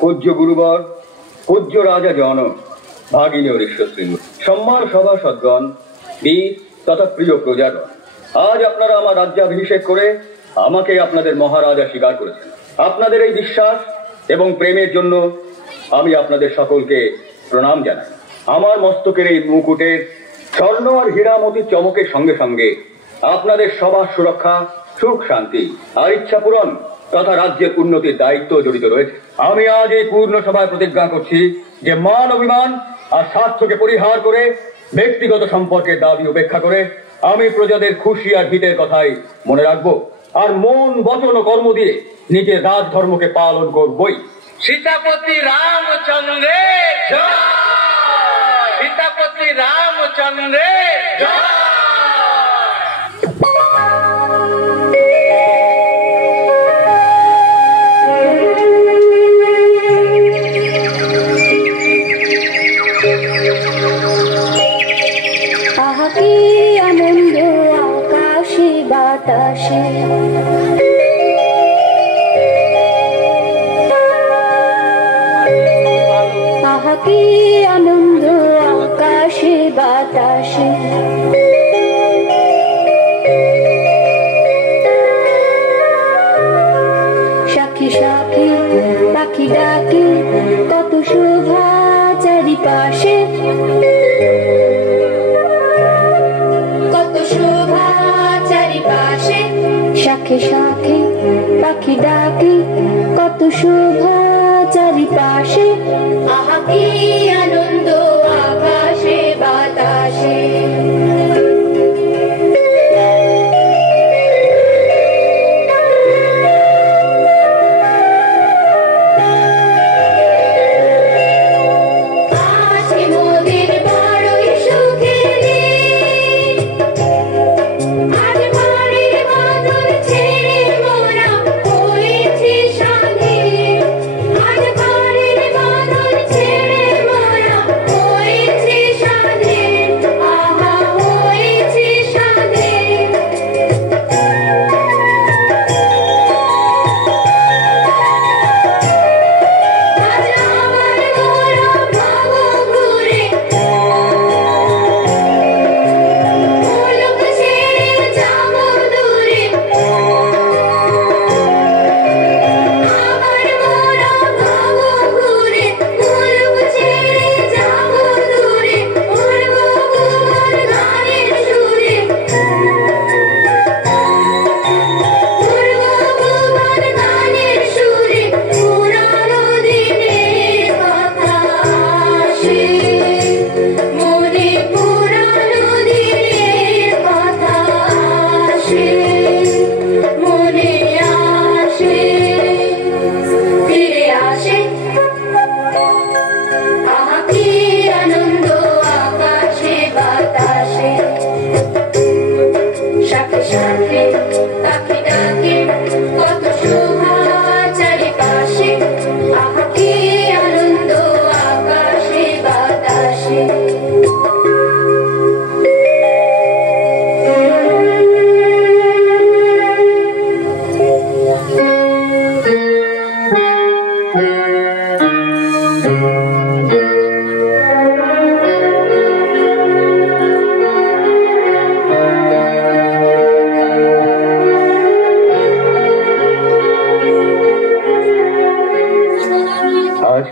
পূজ্য গুরুবর, পূজ্য রাজা জন, ভাগিনী ঋষ্যশ্রী, সম্মান সভা সদ্গণ, বীর তথা প্রিয় প্রজাগণ, আজ আপনারা আমার রাজ্যাভিষেক করে আমাকে আপনাদের মহারাজা স্বীকার করেছেন। আপনাদের এই বিশ্বাস এবং প্রেমের জন্য আমি আপনাদের সকলকে প্রণাম জানাই। আমার মস্তকের এই মুকুটের স্বর্ণ আর হীরামতির চমকের সঙ্গে সঙ্গে আপনাদের সবার সুরক্ষা, সুখ শান্তি আর ইচ্ছা পূরণ তথা রাজ্যের উন্নতির দায়িত্ব জড়িত রয়েছে। আমি আজ এই পূর্ণ সভায় প্রতিজ্ঞা করছি যে মান অভিমান আর স্বার্থকে পরিহার করে ব্যক্তিগত সম্পর্কের দাবি উপেক্ষা করে আমি প্রজাদের খুশি আর হিতের কথাই মনে রাখবো আর মন, বচন ও কর্ম দিয়ে নিজের রাজধর্মকে পালন করবই। সীতাপতি রামচন্দ্রের জয়, সীতাপতি রামচন্দ্রের জয়। আহাকি আনন্দ আকাশে বাতাসে, আহাকি আনন্দ আকাশে বাতাসে, সাক্ষী সাক্ষী পাখি ডাকে কত শোভা চারিপাশে, কত শোভা চারিপাশে, শাখে শাখে পাখি ডাকে কত শোভা চারিপাশে, আহা কি আনন্দ আকাশে বাতাসে।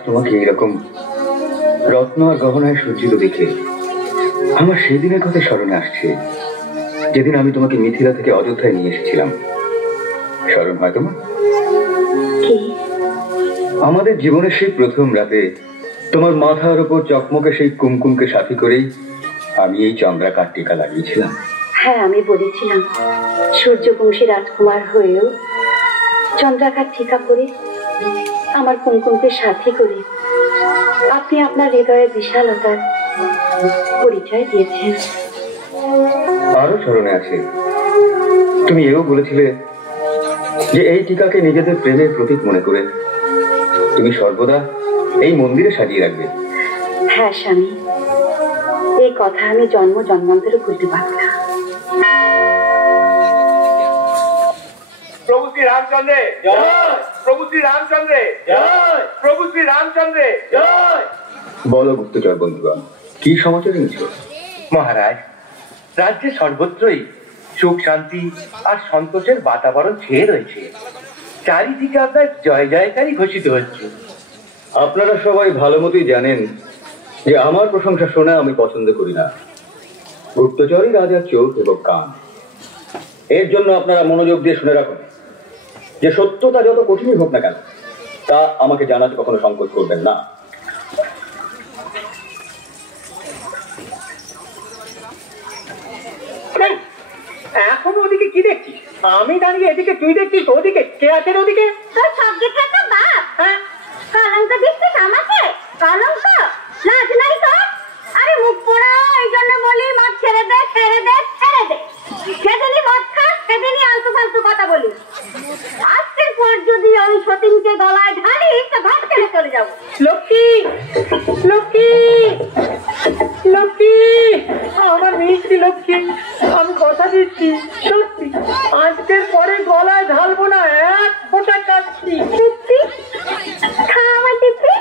তোমাকে এরকম রত্ন আর গহনায় সজ্জিত দেখে আমার সেই দিনের কথা স্মরণে আসছে, যেদিন আমি তোমাকে মিথিলা থেকে অযোধ্যায় নিয়ে এসেছিলাম। স্মরণ হয় তোমার? আমাদের জীবনের সেই প্রথম রাতে তোমার মাথার উপর চকমকে সেই কুমকুমকে সাথী করেই আমি এই চন্দ্রাকার টিকা লাগিয়েছিলাম। হ্যাঁ, আমি বলেছিলাম সূর্যবংশী রাজকুমার হয়েও চন্দ্রাকার টিকা পরে আমার কুমকুমকে সাথী করে আপনি আপনার হৃদয়ের বিশালতার পরিচয় দিয়েছেন। আরো স্মরণে আছে, তুমি এও বলেছিলে যে এই টিকাকে নিজেদের প্রেমের প্রতীক মনে করে তুমি সর্বদা এই মন্দিরে সাজিয়ে রাখবে। হ্যাঁ স্বামী, এই কথা আমি জন্ম জন্মান্তরে ভুলতে পারব না। প্রভু শ্রী রামচন্দ্রে জয়, প্রভু শ্রী রামচন্দ্রে জয়, প্রভু শ্রী রামচন্দ্রে জয়। বলো গুপ্তচর বন্ধুগণ, কি সমাচার এনেছো? মহারাজ, রাজ্যে সর্বত্রই সুখ শান্তি আর সন্তোষের বাতাবরণ ছেয়ে রয়েছে। চারিদিকে আপনার জয় জয়কারী ঘোষিত হচ্ছে। আপনারা সবাই ভালো মতোই জানেন যে আমার প্রশংসা শোনা আমি পছন্দ করি না। গুপ্তচরই রাজার চোখ এবং কান। এর জন্য আপনারা মনোযোগ দিয়ে শুনে রাখুন যে সত্যতা যত কঠিনই হোক না কেন, তা আমাকে জানাতে কখনো সংকোচ করবেন না। এখন ওদিকে কি দেখছিস? আমি দাঁড়িয়ে এদিকে, তুই দেখছিস ওদিকে। কে আছে ওদিকে? তোর সবদিকটা তো বাপ। হ্যাঁ, কলঙ্ক দিচ্ছিস আমাকে? কলঙ্ক? লাজ নাই তোর? আরে মুখ পোড়া, এই জন্য বলি মদ ছেড়ে দে, ছেড়ে দে, ছেড়ে দে। সেদিনই মদ খাস, সেদিনই আলতু ফালতু কথা বলিস। আজকের পর যদি ওই সতীনকে গলায় ঢালিস তো ঘাট ছেড়ে চলে যাবো। লক্ষ্মী, লক্ষ্মী, লক্ষ্মী, আমার মিষ্টি লক্ষ্মী, আমি কথা দিচ্ছি সত্যি আজকের পরে গলায় ঢালবো না, এক ফোঁটা কাটছি। টিপ্পি, খা আমার টিপ্পি।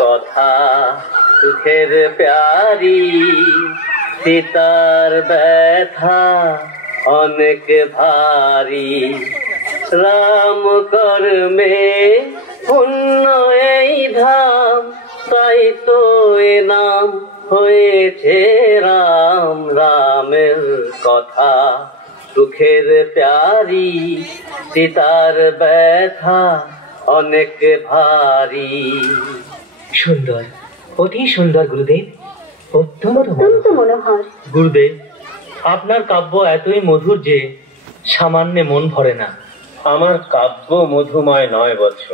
কথা সুখের প্যারি, সীতার ব্যথা অনেক ভারী। রাম কর্মে পুণ্য এই ধাম, তাই তো এ নাম হয়েছে রাম। রামের কথা সুখের প্যারি, সীতার ব্যথা অনেক ভারী। সুন্দর, অতি সুন্দর গুরুদেব, অত্যন্ত মনোহর। গুরুদেব, আপনার কাব্য এতই মধুর যে সামান্যে মন ভরে না। আমার কাব্য মধুময় নয় বৎস,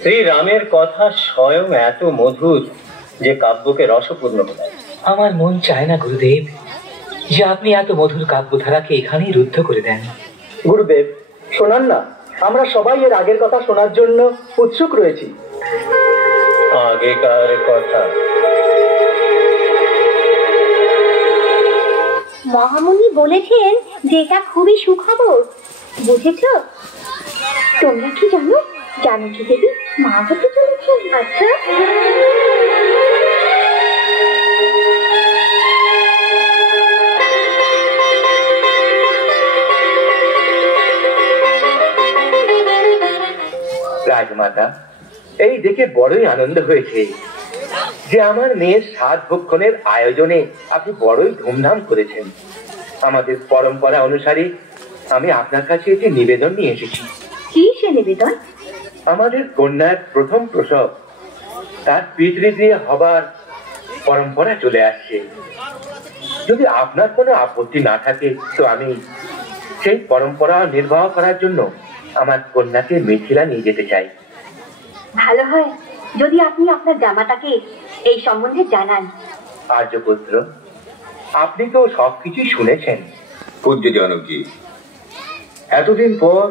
শ্রী রামের কথা স্বয়ং এত মধুর যে কাব্যকে রসপূর্ণ করে। আমার মন চায় না গুরুদেব যে আপনি এত মধুর কাব্যধারাকে এখানেই রুদ্ধ করে দেন। গুরুদেব শোনান না, আমরা সবাই এর আগের কথা শোনার জন্য উৎসুক রয়েছি। আগেকার কথা? মহামুনি বলেছেন যে এটা খুবই সুখবর, বুঝেছ? তোমরা কি জানো? জানকী দেবী মা হতে চলেছেন। আচ্ছা, রাজমাতা, এই দেখে বড়ই আনন্দ হয়েছে যে আমার মেয়ের সাত ভক্ষণের আয়োজনে আপনি বড়ই ধুমধাম করেছেন। আমাদের পরম্পরা অনুসারে আমি আপনার কাছে একটি নিবেদন নিয়ে এসেছি। কি সে নিবেদন? আমাদের কন্যার প্রথম প্রসব, তার পিতৃগৃহে হবার পরম্পরা চলে আসছে। যদি আপনার কোনো আপত্তি না থাকে তো আমি সেই পরম্পরা নির্বাহ করার জন্য আমার কন্যাকে মিথিলা নিয়ে যেতে চাই। ভালো হয় যদি আপনি আপনার জামাতাকে এই সম্বন্ধে জানান। আর্যপুত্র, আপনি তো সবকিছু শুনেছেন। পূজ্য জনকজি, এতদিন পর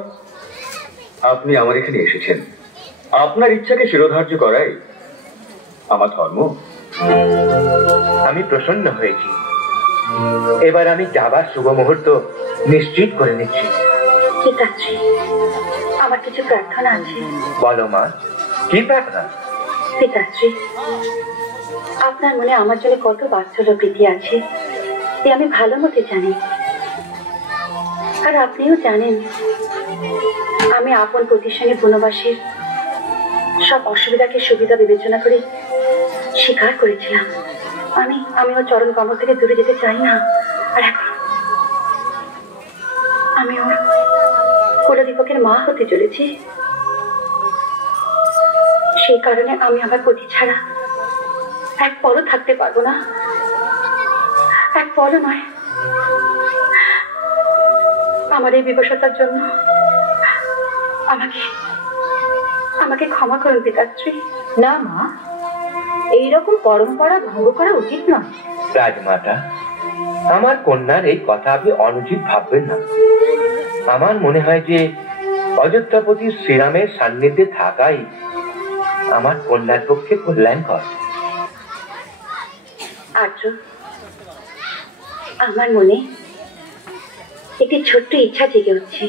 আপনি আমার এখানে এসেছেন। আপনার ইচ্ছাকে শিরোধার্য করাই আমার ধর্ম। আমি প্রসন্ন হয়েছি। এবার আমি যাবার শুভ মুহূর্ত নিশ্চিত করে নিচ্ছি। ঠিক আছে, আমার কিছু প্রার্থনা আছে। বলো মা, কি প্রার্থনা? পিতাশ্রী, আপনার মনে আমার জন্য কত বাৎসল্য প্রীতি আছে এ আমি ভালো মতো জানি। আর আপনিও জানেন আমি আপন প্রতিষ্ঠানে বনবাসীর সব অসুবিধাকে সুবিধা বিবেচনা করে স্বীকার করেছিলাম। আমি ওর চরণ কমল থেকে দূরে যেতে চাই না। আর এখন আমি ওর কুলদীপকের মা হতে চলেছি। সেই কারণে আমি আমার পতি ছাড়া এক পরও থাকতে পারবো না। এক পরও নয়। আমার এই বিবশতার জন্য আমাকে ক্ষমা করুন পিতাশ্রী। না মা, এইরকম পরম্পরা ভঙ্গ করা উচিত নয়। রাজমাতা, আমার কন্যার এই কথা আপনি অনুচিত ভাববেন না। আমার মনে হয় যে অযোধ্যাপতি শ্রীরামের সান্নিধ্যে থাকাই আমার কন্যার পক্ষে কল্যাণকর। আর্য, আমার মনে একটি ছোট্ট ইচ্ছা জেগে উঠছে।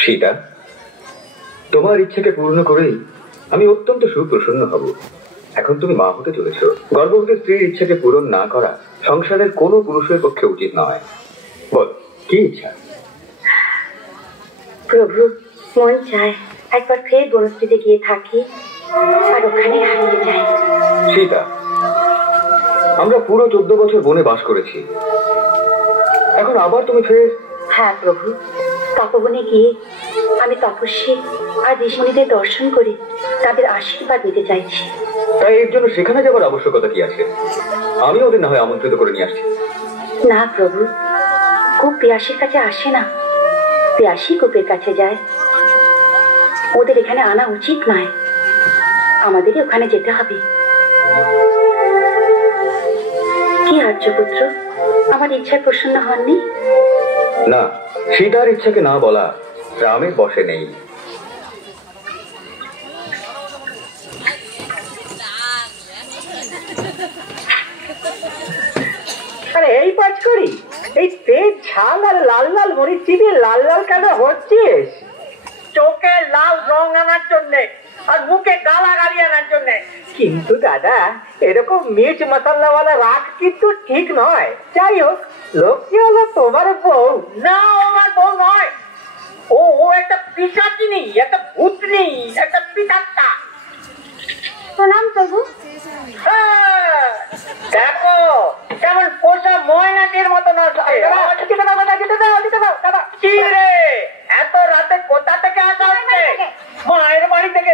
সীতা, তোমার ইচ্ছাকে পূর্ণ করেই আমি অত্যন্ত সুপ্রসন্ন হব। এখন তুমি মা হতে চলেছ। গর্ভবতী স্ত্রীর ইচ্ছাকে পূরণ না করা সংসারের কোনো পুরুষের পক্ষে উচিত নয়। বল, কি ইচ্ছা? প্রভু, মন চায় একবার ফের বনশ্রীতে গিয়ে থাকি আর ওখানে হারিয়ে যাই। সীতা, আমরা পুরো 14 বছর বনে বাস করেছি, এখন আবার তুমি ফের? হ্যাঁ প্রভু, তপবনে গিয়ে আমি তপস্বী আর ঋষিমুনিদের দর্শন করে তাদের আশীর্বাদ নিতে চাইছি। তাই এর জন্য সেখানে যাবার আবশ্যকতা কি আছে? আমি ওদের না হয় আমন্ত্রিত করে নিয়ে আসছি। না প্রভু, কূপ পিয়াসীর কাছে আসে না, পিয়াসী কূপের কাছে যায়। ওদের এখানে আনা উচিত নয়, আমাদেরই ওখানে যেতে হবে। কি আর্যপুত্র, আমার ইচ্ছায় প্রসন্ন হননি? না, সীতার ইচ্ছাকে না বলা রামের বশে নেই। আরে এই পাঁচ করি, এই তেজ ঝাল আর লাল লাল মরিচ চিবিয়ে লাল লাল কেন হচ্ছিস? চোখে লাল রং আনার জন্যে আর মুখে গালাগালি আনার জন্যে। কিন্তু দাদা, এরকম মির্চ মশলাওয়ালা রাগ কিন্তু ঠিক নয়। যাই হোক, লোকটি হলো তোমার বউ। না, আমার বউ নয়। ও একটা পিশাচিনী, একটা ভূতনি, একটা পিশাচটা। প্রণাম প্রভু। দেখো কেমন পোষা ময়নাটির মতো না। কি রে, এত রাতে কোথা থেকে আসা হচ্ছে? মায়ের বাড়ি থেকে।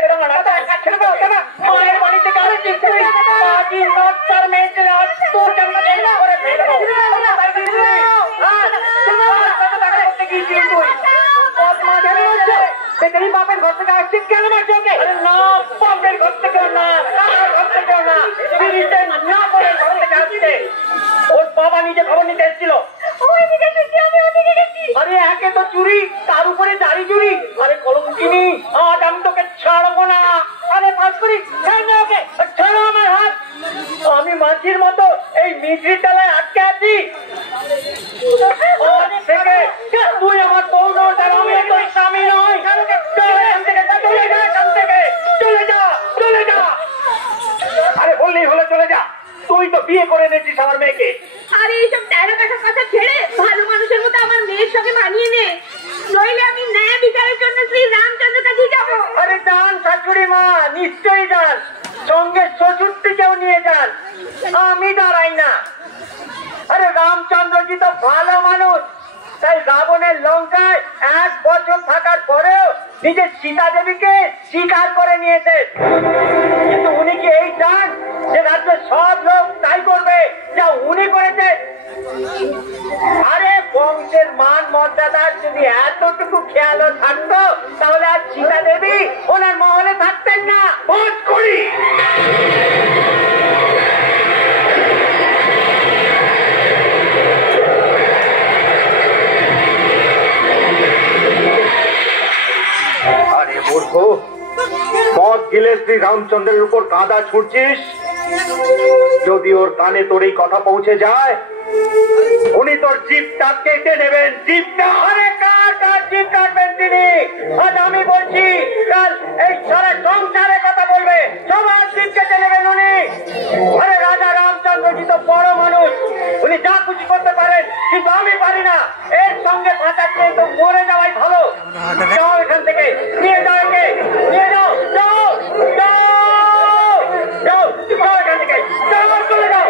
মায়ের বাড়ি থেকে আসছিস তুই? বাজি নচ্চার মেয়েছে, তোর কেমন করে ফেলবো? তুই বাপের ঘর থেকে আসছিস কেন? না, বাপের ঘর থেকে না, ঘর থেকেও না, না করে ঘর থেকে আসছে। ওর বাবা নিজে খবর নিতে এসেছিল। আরে একে তো চুরি, তার উপরে জারি চুরি। আরে কলঙ্কিনী, আজ আমি তোকে ছাড়বো না। আরে পাস করি, ওকে ছাড়ো আমার হাত। আমি মাছির মতো এই মিষ্টির তলায় আটকে আছি। তুই আমার বউ নয়, আমি তোর স্বামী নয়। চলে যা। আরে বললেই হলো চলে যা। তুই তো বিয়ে করে এনেছিস আমার মেয়েকে। আরে এইসব তেরো কথা ছেড়ে ভালো মানুষের মতো আমার মেয়ের সঙ্গে মানিয়ে নে, নইলে আমি ন্যায় বিচারের জন্য শ্রী রামচন্দ্র কাছে যাব। আরে যান শাশুড়ি মা, নিশ্চয়ই যান, সঙ্গে শ্বশুরটিকেও নিয়ে যান, আমি দাঁড়াই না। আরে রামচন্দ্রজি তো ভালো মানুষ, তাই রাবণের লঙ্কায় 1 বছর থাকার পরেও নিজের সীতা দেবীকে স্বীকার করে নিয়েছেন। কিন্তু উনি কি এই চান যে রাজ্যের সব লোক তাই করবে যা উনি করেছেন? আরে বংশের মান মর্যাদার যদি এতটুকু খেয়ালও থাকতো, তাহলে আর সীতা দেবী ওনার মহলে থাকতেন না। বোধ করি মূর্খ, মদ গিলে শ্রী রামচন্দ্রের উপর কাদা ছুটছিস। যদি ওর কানে তোর এই কথা পৌঁছে যায়, উনি তোর জিভটা কেটে নেবেন। জিভটা? আরে কার জিভ কাটবেন তিনি? আজ আমি বলছি, কাল এই সারা সংসারে কথা বলবে, সবার জিভ কেটে নেবেন উনি। আরে রাজা রামচন্দ্রজি তো বড় মানুষ, উনি যা খুশি করতে পারেন, কিন্তু আমি পারি না। এর সঙ্গে ফাঁসার চেয়ে তো মরে যাওয়াই ভালো। যাও এখান থেকে, নিয়ে যাও একে, নিয়ে যাও। এখান থেকে চলে যাও।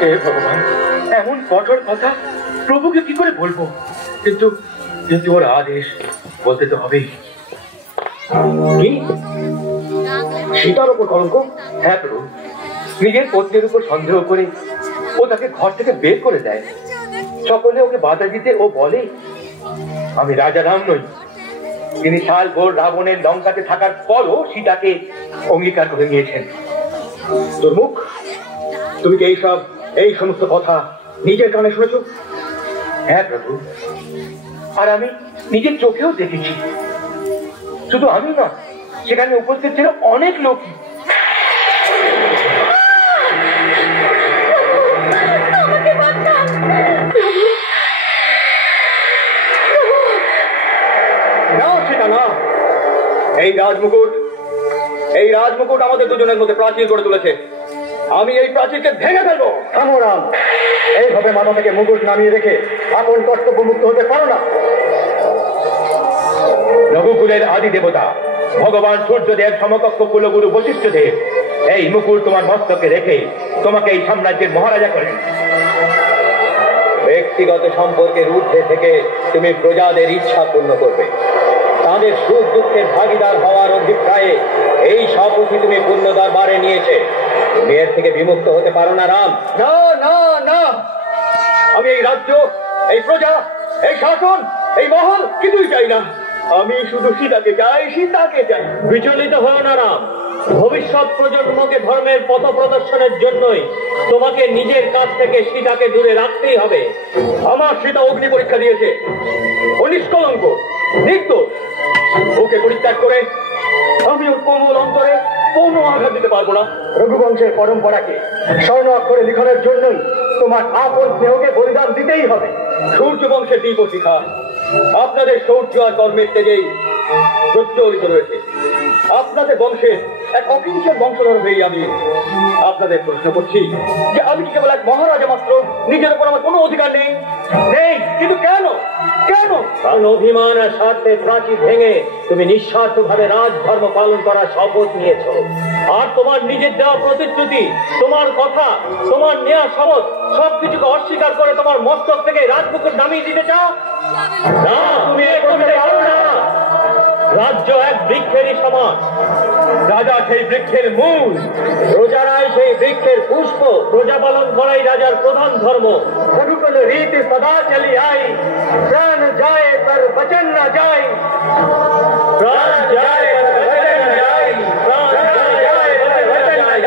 হে ভগবান, এমন কঠোর কথা প্রভুকে কি করে বলবো? কিন্তু ওর আদেশ বলতে তো হবেই। কি? সীতার উপর কলঙ্ক? হ্যাঁ প্রভু, নিজের পত্নীর উপর সন্দেহ করে ও তাকে ঘর থেকে বের করে দেয়। সকলে ওকে বাধা দিতে ও বলে, আমি রাজা রাম নই, তিনি সাল ভোর রাবণের লঙ্কাতে থাকার পরও সীতাকে অঙ্গীকার করে নিয়েছেন। তোর মুখ, তুমি কি এই সমস্ত কথা নিজের কানে শুনেছ? হ্যাঁ প্রভু, আর আমি নিজের চোখেও দেখেছি। শুধু আমি না, সেখানে উপস্থিত ছিল অনেক লোক। না সেটা না, এই রাজমুকুট আমাদের দুজনের মধ্যে প্রাচীর করে তুলেছে। আমি এই প্রাচীরকে ভেঙে ফেলবো। থামো রাম, এইভাবে মাথা থেকে মুকুট নামিয়ে রেখে আপন কর্তব্য মুক্ত হতে পারো না। রঘুকুলের আদি দেবতা ভগবান সূর্যদেব সমকক্ষ কুলগুরু বশিষ্ঠ দেব এই মুকুট তোমার মস্তকে রেখে তোমাকে এই সাম্রাজ্যের মহারাজা করেন। ব্যক্তিগত সম্পর্কের ঊর্ধ্বে থেকে তুমি প্রজাদের ইচ্ছা পূর্ণ করবে, তাদের সুখ দুঃখের ভাগিদার হওয়ার অভিপ্রায়ে এই শপথই তুমি পূর্ণ দরবারে নিয়েছে। তুমি এর থেকে বিমুক্ত হতে পারো না রাম। না না না, আমি এই রাজ্য, এই প্রজা, এই শাসন, এই মহল কিছুই চাই না। আমি শুধু সীতাকে চাই। বিচলিত হও না রাম, ভবিষ্যৎ প্রজন্মকে ধর্মের পথ প্রদর্শনের জন্যই তোমাকে নিজের কাছ থেকে সীতাকে দূরে রাখতেই হবে। আমার সীতা অগ্নি পরীক্ষা দিয়েছে, নিষ্কলঙ্ক, নির্দোষ। ওকে পরিত্যাগ করে আমি ওর কোমল অন্তরে কোনো আঘাত দিতে পারবো না। রঘুবংশের পরম্পরাকে স্বর্ণ অক্ষরে লিখনের জন্যই তোমার আপন স্নেহকে বলিদান দিতেই হবে। সূর্য বংশের দীপ শিখা আপনাদের শৌর্য আর কর্মের তেজেই প্রজ্বলিত রয়েছে। আপনাদের বংশের এক অকিঞ্চন বংশধর হয়েই আমি আপনাদের প্রশ্ন করছি যে আমি কি কেবল এক মহারাজা মাত্র, নিজের উপর আমার কোনো অধিকার নেই? কিন্তু কেন? কারণ অভিমান আর স্বার্থের প্রাচীর ভেঙে তুমি নিঃস্বার্থভাবে রাজধর্ম পালন করার শপথ নিয়েছ। আর তোমার নিজের দেওয়া প্রতিশ্রুতি, তোমার কথা, তোমার নেওয়া শপথ সবকিছুকে অস্বীকার করে তোমার মস্তক থেকে রাজমুকুট নামিয়ে দিতে চাও? না, তুমি এ করতে পারো না। রাজ্য এক বৃক্ষেরই সমান, রাজা সেই বৃক্ষের মূল, প্রজারাই সেই বৃক্ষের পুষ্প। প্রজা পালন করাই রাজার প্রধান ধর্ম। रघुकुल रीति सदा चली आई, प्राण जाए पर वचन न जाए। प्राण जाए पर वचन न जाए, प्राण जाए पर वचन न जाए।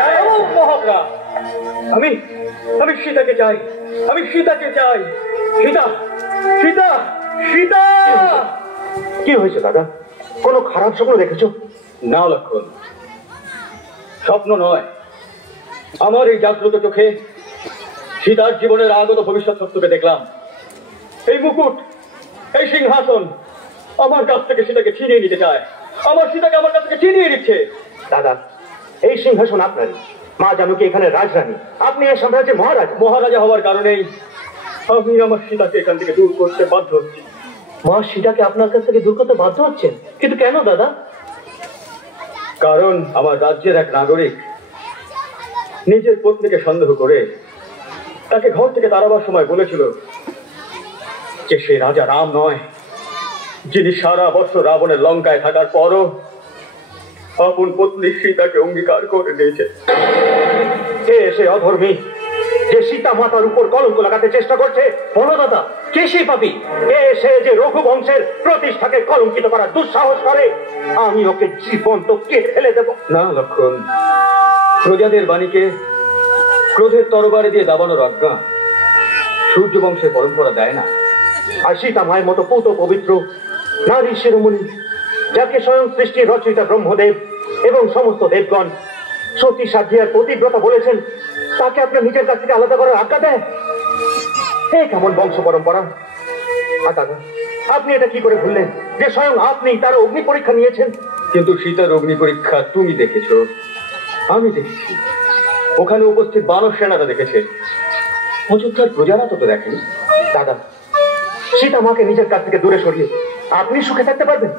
আমি সীতাকে চাই। সীতা। কি হয়েছে দাদা? কোনো খারাপ স্বপ্ন দেখেছো? না লক্ষণ, স্বপ্ন নয়। আমার এই জাগ্রত চোখে সীতার জীবনের আগত ভবিষ্যৎ সত্যকে দেখলাম। এই মুকুট, এই সিংহাসন আমার কাছ থেকে সীতাকে ছিনিয়ে নিতে চায়। আমার সীতাকে আমার কাছ থেকে ছিনিয়ে নিচ্ছে। দাদা, এই সিংহাসন আপনারই। মা জানকী এখানে রাজরানী, আপনি এই সাম্রাজ্যের মহারাজা হওয়ার কারণেই আমি আমার সীতাকে এখান থেকে দূর করতে বাধ্য হচ্ছি। মা সীতাকে আপনার কাছ থেকে দূর করতে বাধ্য হচ্ছেন? কিন্তু কেন দাদা? কারণ আমার রাজ্যের এক নাগরিক নিজের পত্নীকে সন্দেহ করে তাকে ঘর থেকে তাড়াবার সময় বলেছিল যে সে রাজা রাম নয়, যিনি সারা বছর রাবণের লঙ্কায় থাকার পরও আপন পত্নী সীতাকে অঙ্গীকার করে দিয়েছে। কে সে অধর্মী যে সীতা মাতার উপর কলঙ্ক লাগাতে চেষ্টা করছে? বলো দাদা, কে সেই পাপী? কে সে যে রঘুবংশের প্রতিষ্ঠাকে কলঙ্কিত করার দুঃসাহস করে? আমি ওকে জীবন্ত কেটে ফেলে দেব। না লক্ষণ, প্রজাদের বাণীকে ক্রোধের তরবারে দিয়ে দাবানোর আজ্ঞা সূর্য বংশের পরম্পরা দেয় না। আর সীতা মায়ের মতো পূত পবিত্র নারী শিরোমণি, যাকে স্বয়ং সৃষ্টির রচয়িতা ব্রহ্মদেব এবং সমস্ত দেবগণ সতী সাধ্বী আর পতিব্রতা বলেছেন, তাকে আপনার নিজের কাছ থেকে আলাদা করার আজ্ঞা দেয়? কেমন বংশ পরম্পরা? দাদা, আপনি এটা কি করে ভুললেন যে স্বয়ং আপনি তার অগ্নি পরীক্ষা নিয়েছেন? কিন্তু সীতার অগ্নি পরীক্ষা তুমি দেখেছো, আমি দেখেছি। ওখানে উপস্থিত বানর সেনারা দেখেছে, অযোধ্যার প্রজারা তো দেখেনি। দাদা, সীতা মাকে নিজের কাছ থেকে দূরে সরিয়ে আপনি সুখে থাকতে পারবেন?